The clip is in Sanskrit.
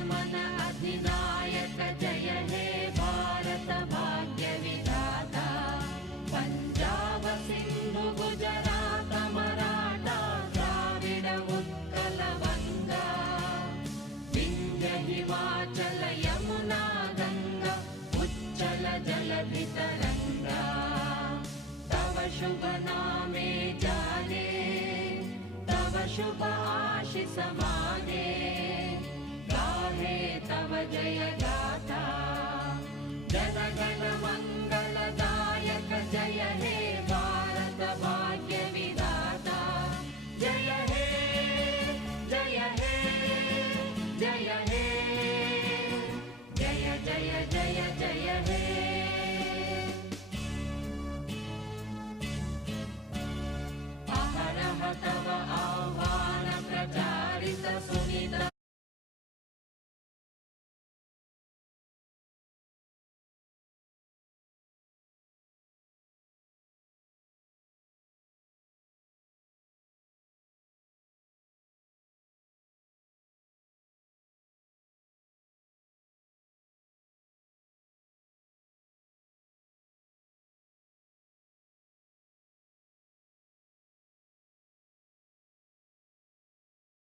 जनमन अधिनायक जय हे भारत भाग्य विधाता पंजाब सिंधु गुजरात मराठा द्राविड उत्कल गंगा विंध्य हिमाचल यमुना गंगा उच्चल जलधि तरंगा तव शुभ नामे जाने तव शुभ आशीष मा